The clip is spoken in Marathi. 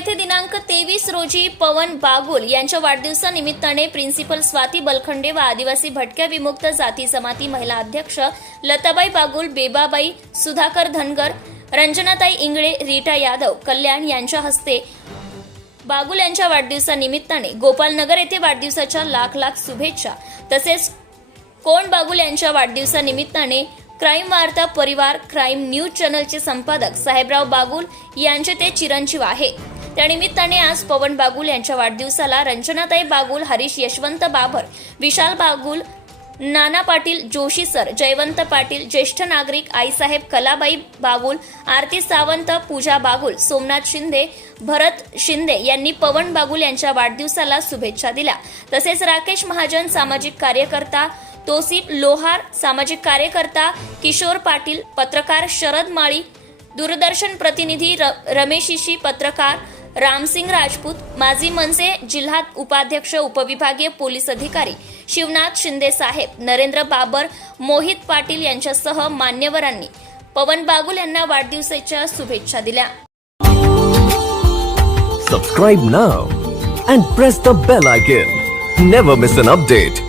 येथे दिनांक तेवीस रोजी पवन बागुल यांच्या वाढदिवसानिमित्ताने प्रिन्सिपल स्वाती बलखंडे व आदिवासी भटक्या विमुक्त जाती जमाती महिला अध्यक्ष लताबाई बागुल बेबाबाई सुधाकर धनगर रंजनाताई इंगळे रीटा यादव कल्याण यांच्या हस्ते बागुल यांच्या वाढदिवसानिमित्ताने गोपालनगर येथे वाढदिवसाच्या लाख लाख शुभेच्छा. तसेच कोण बागुल यांच्या वाढदिवसानिमित्ताने क्राईम वार्ता परिवार क्राईम न्यूज चॅनलचे संपादक साहेबराव बागुल यांचे ते चिरंजीव आहे त्यानिमित्ताने आज पवन बागुल यांच्या वाढदिवसाला रंजनाताई बागुल हरीश यशवंत बाबर विशाल बागुल नाना पाटील जोशी सर जयवंत पाटील ज्येष्ठ नागरिक आईसाहेब कलाबाई बागुल आरती सावंत पूजा बागुल सोमनाथ शिंदे भरत शिंदे यांनी पवन बागुल यांच्या वाढदिवसाला शुभेच्छा दिल्या. तसेच राकेश महाजन सामाजिक कार्यकर्ता तोसिफ लोहार सामाजिक कार्यकर्ता किशोर पाटील पत्रकार शरद माळी दूरदर्शन प्रतिनिधी र रमेशिशी पत्रकार रामसिंग राजपूत माजी मनसे जिल्हा उपाध्यक्ष उपविभागीय पोलीस अधिकारी शिवनाथ शिंदे साहेब नरेंद्र बाबर मोहित पाटील यांच्यासह मान्यवरांनी पवन बागुल यांना वाढदिवसाच्या शुभेच्छा दिल्या. Subscribe now and press the bell icon never miss an update